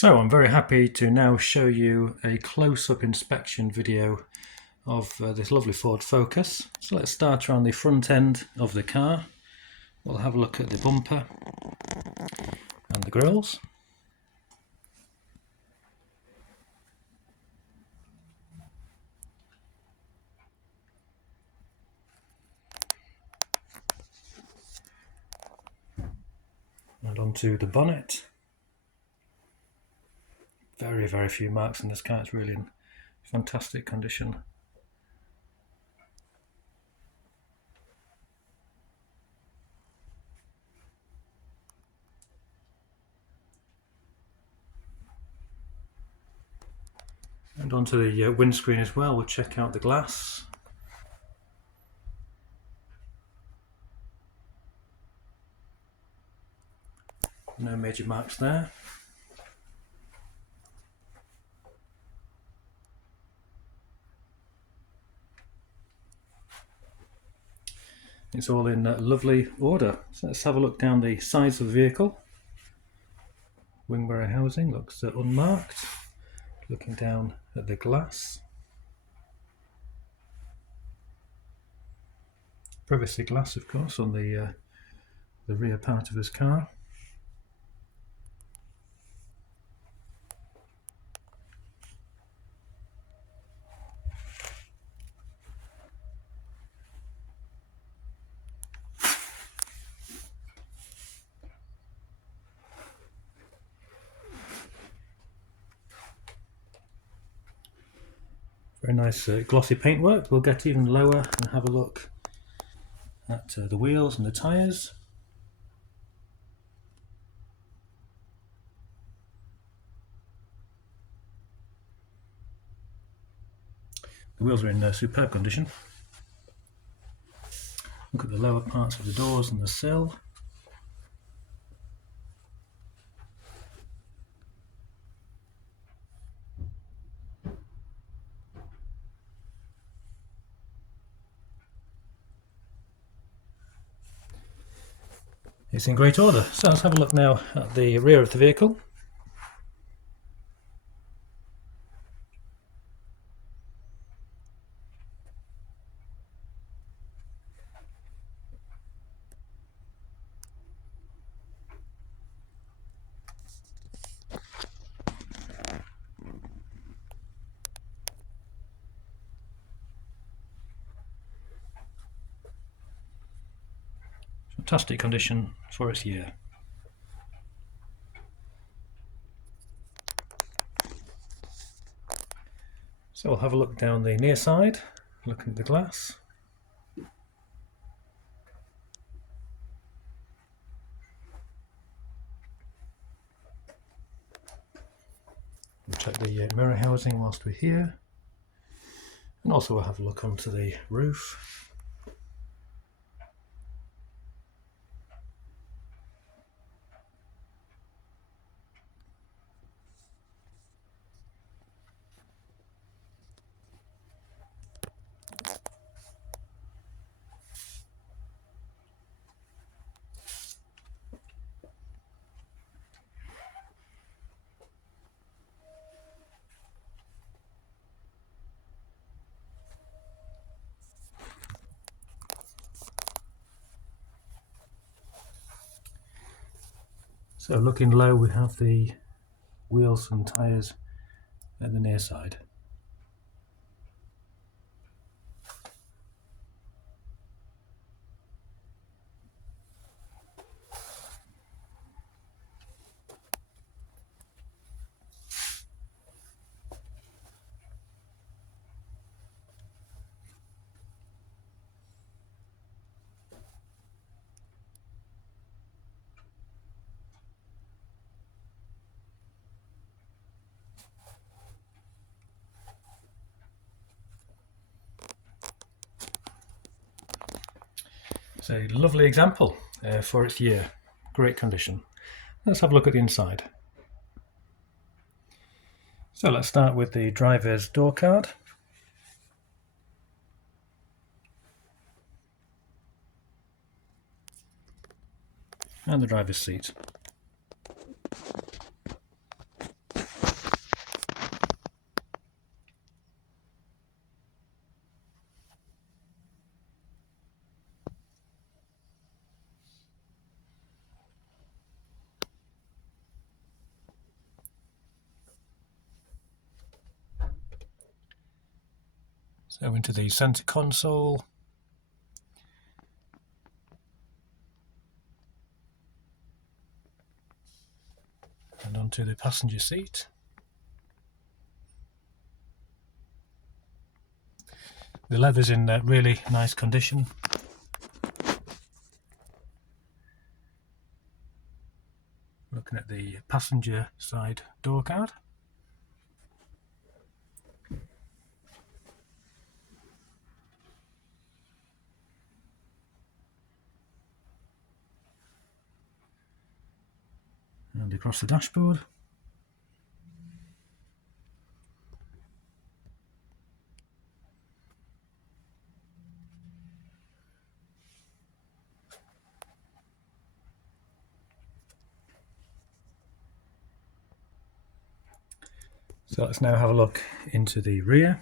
So I'm very happy to now show you a close-up inspection video of this lovely Ford Focus. So let's start around the front end of the car. We'll have a look at the bumper and the grills. And onto the bonnet. Very few marks in this car. It's really in fantastic condition. And onto the windscreen as well. We'll check out the glass. No major marks there. It's all in lovely order. So let's have a look down the sides of the vehicle. Wing mirror housing looks unmarked. Looking down at the glass. Privacy glass, of course, on the rear part of his car. Very nice glossy paintwork. We'll get even lower and have a look at the wheels and the tyres. The wheels are in superb condition. Look at the lower parts of the doors and the sill. It's in great order. So let's have a look now at the rear of the vehicle. Fantastic condition for its year. So we'll have a look down the near side, looking at the glass. We'll check the mirror housing whilst we're here. And also we'll have a look onto the roof. So looking low, we have the wheels and tyres at the near side. It's a lovely example for its year. Great condition. Let's have a look at the inside. So let's start with the driver's door card. And the driver's seat. So into the centre console. And onto the passenger seat. The leather's in really nice condition. Looking at the passenger side door card. And across the dashboard. So let's now have a look into the rear.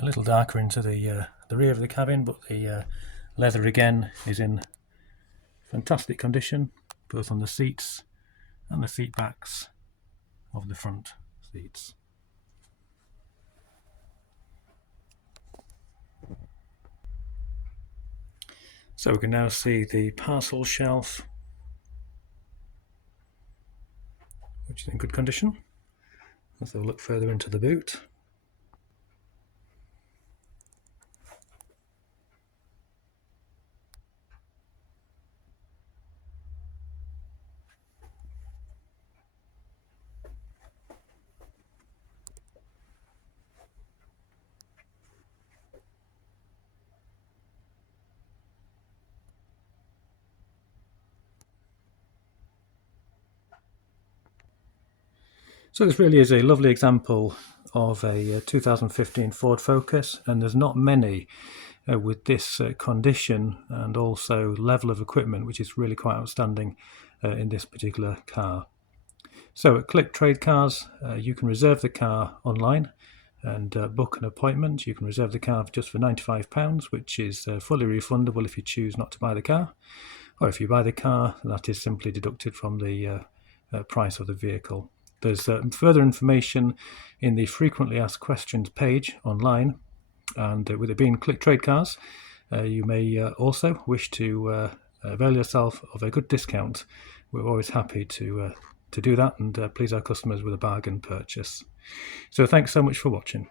A little darker into the rear of the cabin, but the leather again is in fantastic condition, both on the seats and the seat backs of the front seats. So we can now see the parcel shelf, which is in good condition. Let's have a look further into the boot. So this really is a lovely example of a 2015 Ford Focus, and there's not many with this condition and also level of equipment, which is really quite outstanding in this particular car. So at Click Trade Cars, you can reserve the car online and book an appointment. You can reserve the car just for £95, which is fully refundable if you choose not to buy the car. Or if you buy the car, that is simply deducted from the price of the vehicle. There's further information in the frequently asked questions page online, and with it being Click Trade Cars, you may also wish to avail yourself of a good discount. We're always happy to do that and please our customers with a bargain purchase. So thanks so much for watching.